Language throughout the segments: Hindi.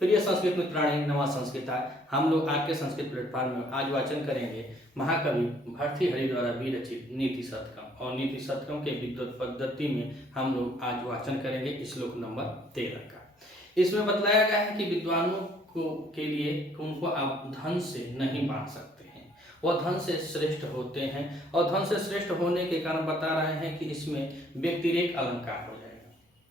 प्रिय संस्कृत मित्राणी नवा संस्कृता। हम लोग आज के संस्कृत प्लेटफॉर्म में आज वाचन करेंगे महाकवि भर्तृहरि द्वारा विरचित नीति शतकम। और नीति शतकम के विद्वत पद्धति में हम लोग आज वाचन करेंगे श्लोक नंबर 13 का। इसमें बतलाया गया है कि विद्वानों को के लिए उनको आप धन से नहीं बांध सकते हैं, वह धन से श्रेष्ठ होते हैं। और धन से श्रेष्ठ होने के कारण बता रहे हैं कि इसमें व्यतिरेक अलंकार हो जाएगा।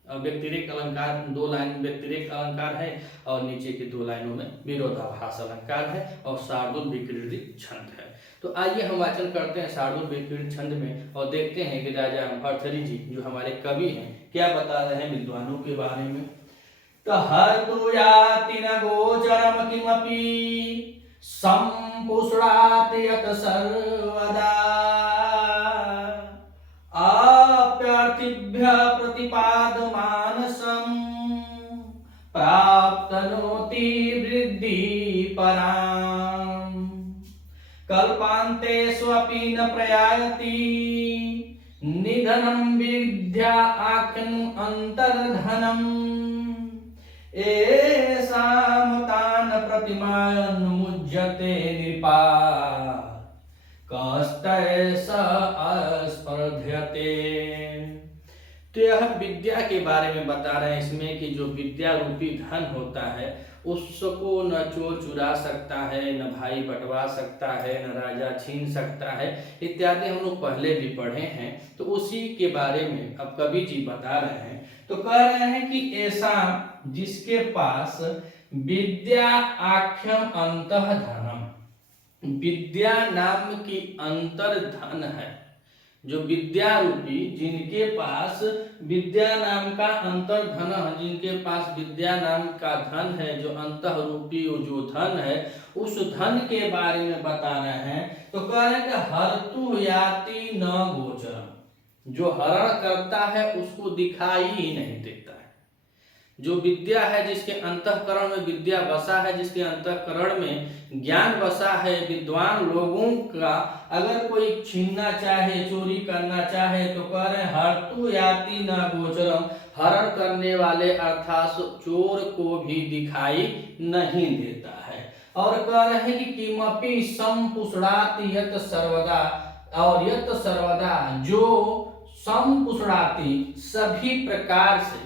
और व्यतिरेक अलंकार, 2 लाइन व्यतिरेक अलंकार है और नीचे की 2 लाइनों में विरोधाभास अलंकार है और शार्दूल विक्रीडित छंद है। तो आइए हम वाचन करते हैं शार्दूल विक्रीडित छंद में और देखते हैं कि राजा भर्तृहरि जी जो हमारे कवि हैं क्या बता रहे हैं विद्वानों के बारे में। तो हर्तु याति न गोचरम किमपि संपुष्णाति यत सर्वदा आप्यार्थिभ्यः प्रतिपादमानसं प्राप्तनोति वृद्धि परां कल्पान्तेष्वपि न प्रयायति निधनं विद्या आख्यनु अन्तर्धनम् एषां तान् प्रतिमान्मुज्यते नृपा कस्तैष अस्पर्ध्यते। तो यह विद्या के बारे में बता रहे हैं इसमें कि जो विद्या रूपी धन होता है उसको न चोर चुरा सकता है, न भाई बंटवा सकता है, न राजा छीन सकता है, इत्यादि हम लोग पहले भी पढ़े हैं। तो उसी के बारे में अब कवि जी बता रहे हैं। तो कह रहे हैं कि ऐसा जिसके पास विद्या आख्यम अंतः धनम, विद्या नाम की अंतर धन है, जो विद्या रूपी जिनके पास विद्या नाम का अंतर धन है, जिनके पास विद्या नाम का धन है, जो अंतः रूपी जो धन है उस धन के बारे में बता रहे हैं। तो कह रहे हैं कि हर्तु याति न गोचरम, जो हरण करता है उसको दिखाई ही नहीं देता है। जो विद्या है, जिसके अंतःकरण में विद्या बसा है, जिसके अंतःकरण में ज्ञान बसा है, विद्वान लोगों का अगर कोई छीनना चाहे, चोरी करना चाहे तो कह रहे हर्तु याति न गोचरम, हरण करने वाले अर्थात चोर को भी दिखाई नहीं देता है। और कह रहे हैं कि किमपि संपुष्णाति यत सर्वदा, और यत सर्वदा जो संपुष्णाति सभी प्रकार से,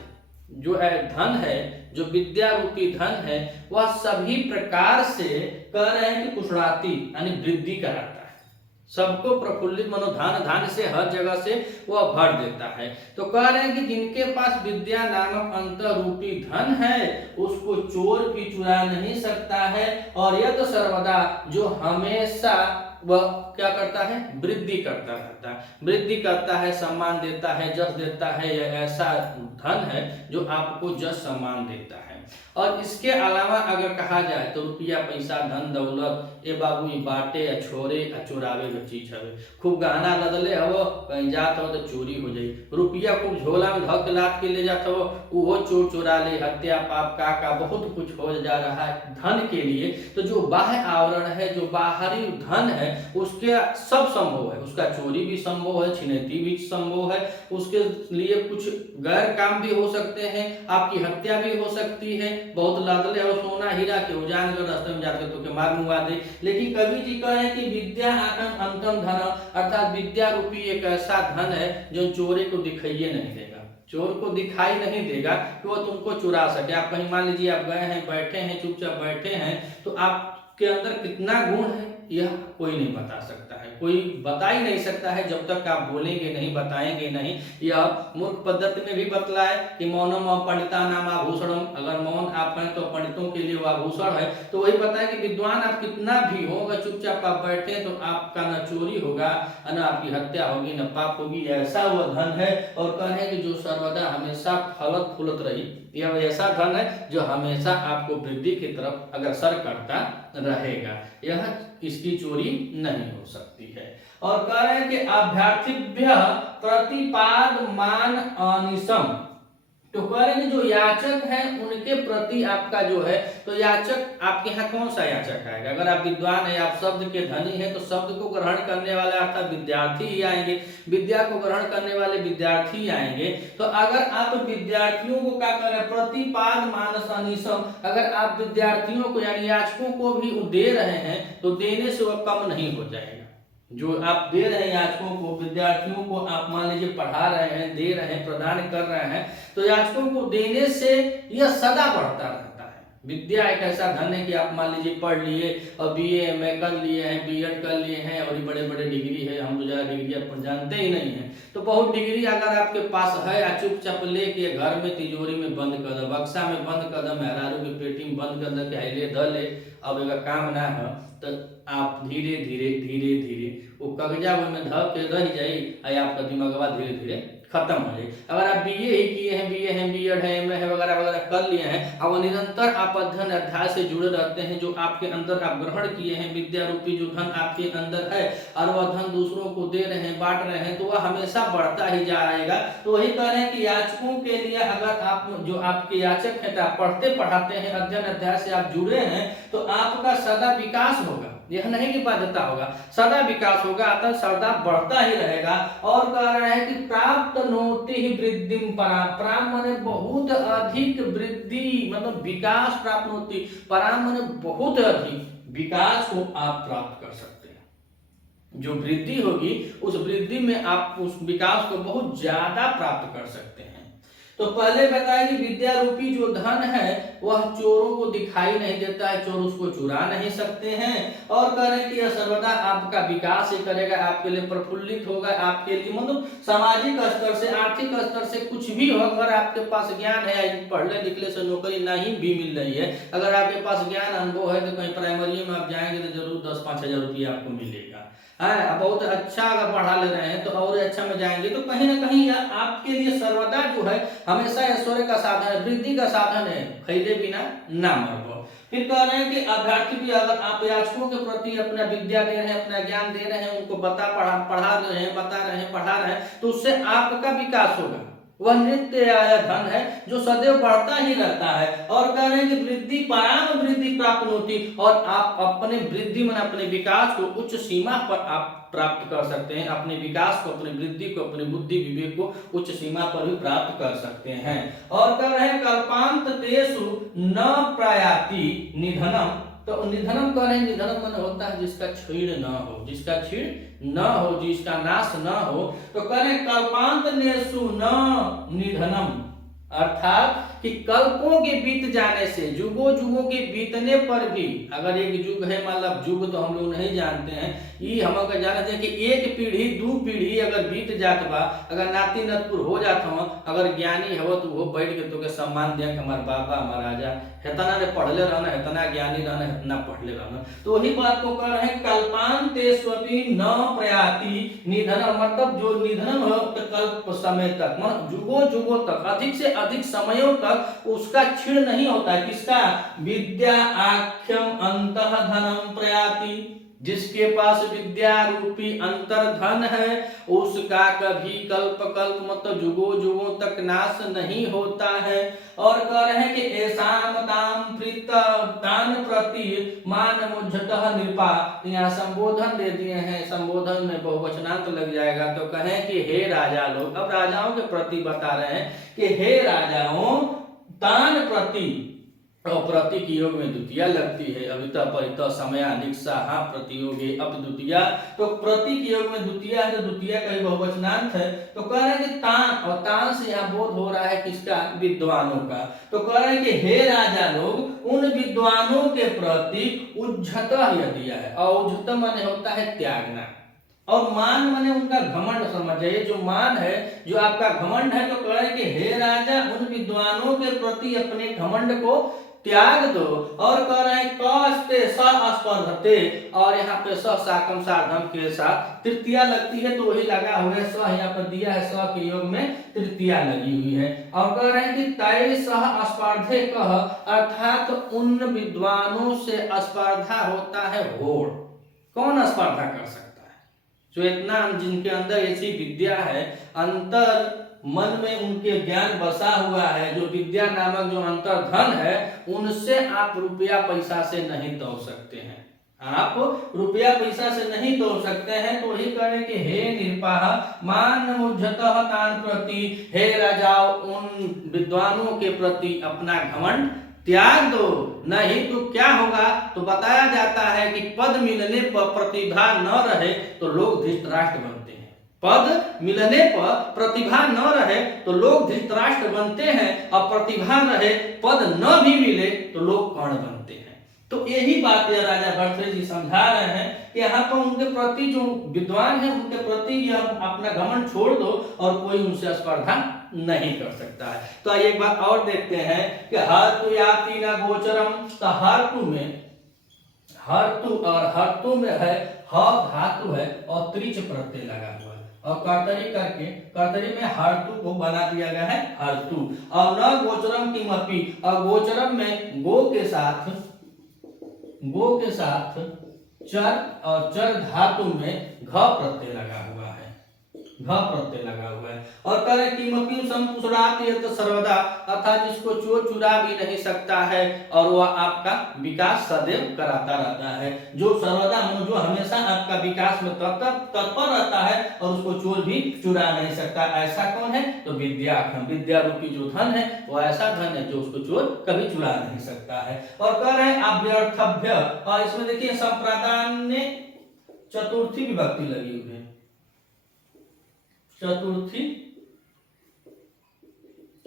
जो है धन है, जो विद्या रूपी धन है वह सभी प्रकार से कह रहे हैं कि पुष्णाति यानी वृद्धि कराता है, सबको प्रफुल्लित मनोधान धान से हर जगह से वह भर देता है। तो कह रहे हैं कि जिनके पास विद्या नामक अंतर रूपी धन है उसको चोर भी चुरा नहीं सकता है। और यत सर्वदा जो हमेशा वह क्या करता है, वृद्धि करता रहता है, वृद्धि करता है, सम्मान देता है, जस देता है। यह ऐसा धन है जो आपको जस सम्मान देता है। और इसके अलावा अगर कहा जाए तो रुपया पैसा धन दौलत ए बाबू बाटे या छोरे या चोरावे जो चीज है, खूब गहना लदले हो कहीं जात हो तो चोरी हो जाए, रुपया खूब झोला में धक लाद के ले जात हो वो चोर चुरा ले, हत्या पाप का बहुत कुछ हो जा रहा है धन के लिए। तो जो बाह्य आवरण है, जो बाहरी धन है उसके सब संभव है, उसका चोरी भी संभव है, छिनैती भी संभव है, उसके लिए कुछ गैर काम भी हो सकते हैं, आपकी हत्या भी हो सकती है। बहुत लादले हो सोना हीरा के उजान कर रास्ते में जाते तो के मार मुआ दे। लेकिन कवि जी कह रहे हैं कि विद्या आत्म अंतम धन, अर्थात विद्या रूपी एक ऐसा धन है जो चोरे को दिखाइए नहीं देगा, चोर को दिखाई नहीं देगा कि वो तुमको चुरा सके। आप कहीं मान लीजिए आप गए हैं, बैठे हैं, चुपचाप बैठे हैं, तो आपके अंदर कितना गुण है यह कोई नहीं बता सकता है, कोई बता ही नहीं सकता है जब तक आप बोलेंगे नहीं, बताएंगे नहीं। यह मूर्ख पद्धति में भी बतलाए कि मौनम पंडिता नाम आभूषणम, अगर मौन आप हैं तो पंडितों के लिए वह आभूषण है। तो वही बताए कि विद्वान आप कितना भी हो, अगर चुपचाप आप बैठे तो आपका न चोरी होगा, न आपकी हत्या होगी, न पाप होगी, ऐसा वह धन है। और कहें कि जो सर्वदा हमेशा फलत फूलत रही, यह ऐसा धन है जो हमेशा आपको वृद्धि की तरफ अग्रसर करता रहेगा, यह इसकी चोरी नहीं हो सकती है। और कह रहे हैं कि अभ्यर्थिभ्य प्रतिपाद मान अनिशम, तो कह रहे हैं जो याचक हैं उनके प्रति आपका जो है, तो याचक आपके यहाँ कौन सा याचक आएगा? अगर आप विद्वान हैं, आप शब्द के धनी हैं, तो शब्द को ग्रहण करने वाले अर्थात विद्यार्थी ही आएंगे, विद्या को ग्रहण करने वाले विद्यार्थी आएंगे। तो अगर आप विद्यार्थियों को क्या कर रहे हैं, प्रतिपाद मानस अनिशम, अगर आप विद्यार्थियों को यानी याचकों को भी दे रहे हैं तो देने से वह कम नहीं हो जाएगा। जो आप दे रहे हैं याचकों को, विद्यार्थियों को आप मान लीजिए पढ़ा रहे हैं, दे रहे हैं, प्रदान कर रहे हैं, तो याचकों को देने से यह सदा बढ़ता रहता है। विद्या एक ऐसा धन है कि आप मान लीजिए पढ़ लिए और बीए एमए कर लिए हैं, बीएड कर लिए हैं और बड़े बड़े डिग्री है, हम तो ज़्यादा डिग्री आप जानते ही नहीं है, तो बहुत डिग्री अगर आपके पास है, या चुपचाप लेके घर में तिजोरी में बंद कर दो, बक्सा में बंद कर दो, मेहरारू की पेटी में बंद कर दो, कि ले ध ले अब एक काम ना है, तो आप धीरे धीरे धीरे धीरे वो कागजा में ध के रह जाई, आपका दिमागवा धीरे धीरे खत्म हो जाए। अगर आप बीए ही किए हैं, बीए हैं, बीएड है, एमए है वगैरह वगैरह कर लिए हैं, अब निरंतर आप अध्ययन अध्याय से जुड़े रहते हैं, जो आपके अंदर आप ग्रहण किए हैं, विद्या रूपी जो धन आपके अंदर है और वह धन दूसरों को दे रहे हैं, बांट रहे हैं, तो वह हमेशा बढ़ता ही जाएगा। तो वही कह रहे हैं कि याचकों के लिए अगर आप जो आपके याचक हैं, आप पढ़ते पढ़ाते हैं, अध्ययन अध्याय से आप जुड़े हैं, तो आपका सदा विकास होगा, यह नहीं कि बाध्यता होगा, सदा विकास होगा, अतः सदा बढ़ता ही रहेगा। और कह रहे हैं कि प्राप्त नोति ही वृद्धि पराम, पराम माने बहुत अधिक वृद्धि, मतलब विकास प्राप्त होती, पराम माने बहुत अधिक विकास को आप प्राप्त कर सकते हैं। जो वृद्धि होगी उस वृद्धि में आप उस विकास को बहुत ज्यादा प्राप्त कर सकते हैं। तो पहले बताया कि विद्या रूपी जो धन है वह चोरों को दिखाई नहीं देता है, चोर उसको चुरा नहीं सकते हैं, और कह रहे हैं कि यह सर्वदा आपका विकास ही करेगा, आपके लिए प्रफुल्लित होगा, आपके लिए मतलब सामाजिक स्तर से, आर्थिक स्तर से कुछ भी हो, अगर आपके पास ज्ञान है, पढ़ने लिखने से नौकरी नहीं भी मिल रही है, अगर आपके पास ज्ञान अनुभव है, तो कहीं प्राइमरी में आप जाएंगे तो जरूर 10-5 हजार रुपया आपको मिलेगा। हाँ, बहुत अच्छा अगर पढ़ा ले रहे हैं तो और अच्छा में जाएंगे, तो कहीं ना कहीं आपके लिए सर्वदा जो है हमेशा ऐश्वर्य का साधन है, वृद्धि का साधन है, खरीदे बिना ना मरो। फिर कह रहे हैं कि अभ्यर्थी भी अगर आप याचकों के प्रति अपना विद्या दे रहे हैं, अपना ज्ञान दे रहे हैं, उनको पढ़ा रहे हैं, बता रहे हैं, पढ़ा रहे हैं, तो उससे आपका विकास होगा। वह नित्य आया धन है जो सदैव बढ़ता ही रहता है। और कह रहे हैं कि वृद्धि पराम वृद्धि प्राप्त होती, और आप अपने वृद्धि में अपने विकास को उच्च सीमा पर आप प्राप्त कर सकते हैं, अपने विकास को, अपनी वृद्धि को, अपनी बुद्धि विवेक को उच्च सीमा पर भी प्राप्त कर सकते हैं। और कह रहे हैं कल्पांत तेषु न प्रयाति निधनम, तो निधनम कह रहे हैं, निधनम मन होता है जिसका क्षीण न हो, जिसका क्षीण न हो, जिसका नाश न हो, तो कह रहे कल्पांत नेषु न निधनम, अर्थात कि कल्पों के बीत जाने से, युगों युगों के बीतने पर भी, अगर एक युग है, मतलब युग तो हम लोग नहीं जानते हैं, ये हम अगर जानते हैं कि एक पीढ़ी 2 पीढ़ी अगर बीत जात बा, अगर नाती नतपुर हो जात हो, अगर ज्ञानी हो तो वो बैठ के तो के सम्मान दिया कि हमारे बाबा हमारा राजा हेतना ने पढ़ले रहना, हेतना ज्ञानी रहना, हेतना पढ़ले रहना। तो वही बात को कह रहे हैं कल्पांतेष्वपि न प्रयाति निधन, मतलब जो निधन हो तो कल्प समय तक, मतलब युगों युगों तक, अधिक से अधिक समयों तक उसका क्षीण नहीं होता है। किसका? विद्या आख्यम अंतः धनम प्रयाति, जिसके पास विद्या रूपी अंतर्धन है उसका कभी कल्प कल्प मतलब युगों युगों तक नाश नहीं होता है। और कह रहे हैं कि ऐसाम ताम प्रीतान प्रति मान मुझतः नृपा, यहाँ संबोधन दे दिए हैं, संबोधन में बहुवचनांत लग जाएगा, तो कहें कि हे राजा लोग, अब राजाओं के प्रति बता रहे हैं कि हे राजाओं, तान प्रति, और प्रति की योग में द्वितीय लगती है, अविता परित समय निक्षा प्रतियोगी अप द्वितीय, तो प्रति की योग में द्वितीय है, तो द्वितीय का ही बहुवचनांत है। तो कह रहे हैं कि तान, और तान से यहाँ बोध हो रहा है किसका? विद्वानों का। तो कह रहे हैं कि हे राजा लोग, उन विद्वानों के प्रति उज्झत दिया है, और उज्झत माने होता है त्यागना, और मान माने उनका घमंड समझ जाइए, जो मान है, जो आपका घमंड है, तो कह रहे हैं कि हे राजा, उन विद्वानों के प्रति अपने घमंड को त्याग दो। और कह रहे हैं कस्ते स्पर्धते, और यहाँ पे स साकम साधम के साथ तृतीया लगती है, तो वही लगा हुआ है, स यहाँ पर दिया है, स के योग में तृतीया लगी हुई है। और कह रहे हैं कि तय सह स्पर्धे कह, अर्थात उन विद्वानों से स्पर्धा होता है होड़। कौन स्पर्धा कर सकता है? जो इतना, जिनके अंदर ऐसी विद्या है, अंतर मन में उनके ज्ञान बसा हुआ है, जो विद्या नामक जो अंतर्धन है, उनसे आप रुपया पैसा से नहीं तोड़ सकते हैं। आप रुपया पैसा से नहीं तोड़ सकते हैं। तो वही करें कि हे निरपाह मान मुझतः तान प्रति, हे राजाओं उन विद्वानों के प्रति अपना घमंड त्याग दो, नहीं तो क्या होगा। तो बताया जाता है कि पद मिलने पर प्रतिभा न रहे तो लोग धृतराष्ट्र बनते हैं। पद मिलने पर प्रतिभा न रहे तो लोग धृतराष्ट्र बनते हैं, और प्रतिभा रहे पद न भी मिले तो लोग कर्ण बनते हैं। तो यही बात यह राजा भर्तृहरि जी समझा रहे हैं कि यहाँ पर उनके प्रति जो विद्वान है उनके प्रति यह अपना घमंड छोड़ दो और कोई उनसे स्पर्धा नहीं कर सकता है। तो एक बात और देखते हैं कि हर्तु याति न गोचरम। तो हर्तु में, हर्तु और हर्तु में है ह धातु है और त्रिच प्रत्यय लगा हुआ है, और कर्तरी करके कर्तरी में हर्तु को बना दिया गया है हर्तु। और न गोचरम किमपि, और गोचरम में गो के साथ चर, और चर धातु में घ प्रत्यय लगा हुआ है, घ प्रत्यय लगा हुआ है। और करें किमपि संपुष्णाति तो सर्वदा, अर्थात जिसको चोर चुरा भी नहीं सकता है और वह आपका विकास सदैव कराता रहता है। जो सर्वदा जो हमेशा आपका विकास में तत्पर रहता है और उसको चोर भी चुरा नहीं सकता, ऐसा कौन है। तो विद्या, विद्या रूपी जो धन है वो ऐसा धन है जो उसको चोर कभी चुरा नहीं सकता है। और कह रहे हैं अभ्यर्थभ्य, और इसमें देखिए संप्रदान चतुर्थी विभक्ति लगी हुई है, चतुर्थी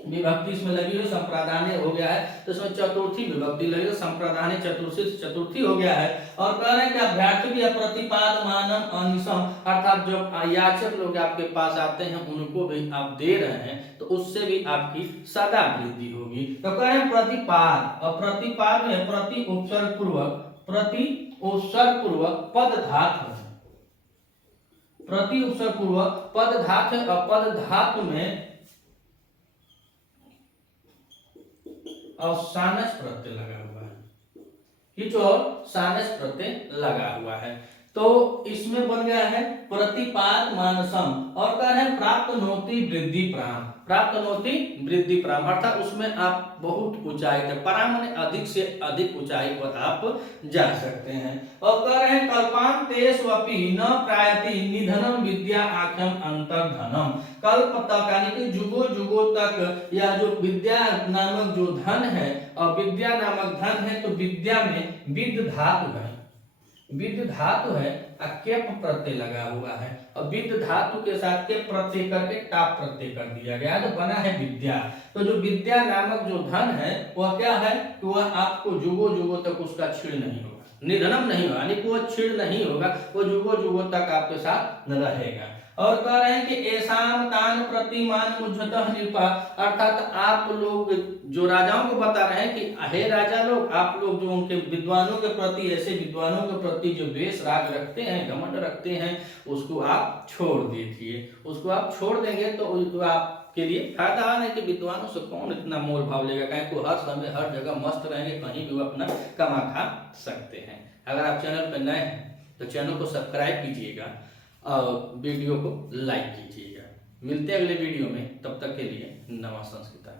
विभक्ति इसमें लगी हुई, संप्रदाने हो गया है तो इसमें चतुर्थी विभक्ति लगी है, संप्रदाने चतुर्थी हो गया है। और कह रहे हैं कि अभ्यर्थी भी प्रतिपाद मानम अनिशम, अर्थात जो याचक लोग आपके पास आते हैं उनको भी आप दे रहे हैं तो उससे भी आपकी सदा वृद्धि होगी। तो कह रहे हैं प्रतिपाद, और प्रतिपाद में प्रति उपसर्ग पूर्वक पद धातु, प्रति उपसर्ग पूर्वक पद धातु, और पद धातु में सानस प्रत्यय लगा हुआ है, किच और सानस प्रत्यय लगा हुआ है। तो इसमें बन गया है प्रतिपाद मानसम। और कह रहे हैं प्राप्त नोति वृद्धि प्राम, प्राप्त नोति वृद्धि प्राम, अर्थात उसमें आप बहुत ऊंचाई तक, पराम माने अधिक से अधिक ऊंचाई पर आप जा सकते हैं। और कह रहे हैं कल्पांतेष्वपि न प्रायति निधनम विद्या आख्यम अंतर्धनम, कल्प तक यानी कि जुगों जुगों तक यह जो विद्या नामक जो धन है, और विद्या नामक धन है तो विद्या में विद धातु है, विद धातु है, केप प्रत्यय लगा हुआ है, और विद धातु के साथ के प्रत्यय करके टाप प्रत्यय कर दिया गया तो बना है विद्या। तो जो विद्या नामक जो धन है वह क्या है कि वह आपको जुगों जुगों तक उसका क्षीण नहीं होगा, निधनम नहीं होगा, यानी कि वह क्षीण नहीं होगा, वो जुगों जुगों तक आपके साथ न रहेगा। और कह रहे हैं कि ऐसाम तान प्रतिमान मुझतः निपा, अर्थात आप लोग जो राजाओं को बता रहे हैं कि हे राजा लोग, आप लोग जो उनके विद्वानों के प्रति, ऐसे विद्वानों के प्रति जो द्वेष राग रखते हैं, घमंड रखते हैं, उसको आप छोड़ दीजिए। उसको आप छोड़ देंगे तो आपके लिए फायदा है, कि विद्वानों से कौन इतना मोल भाव लेगा, कहीं को हर समय हर जगह मस्त रहेंगे, कहीं भी वो अपना कमा खा सकते हैं। अगर आप चैनल पर नए हैं तो चैनल को सब्सक्राइब कीजिएगा और वीडियो को लाइक कीजिएगा। मिलते हैं अगले वीडियो में, तब तक के लिए नमः संस्कृता।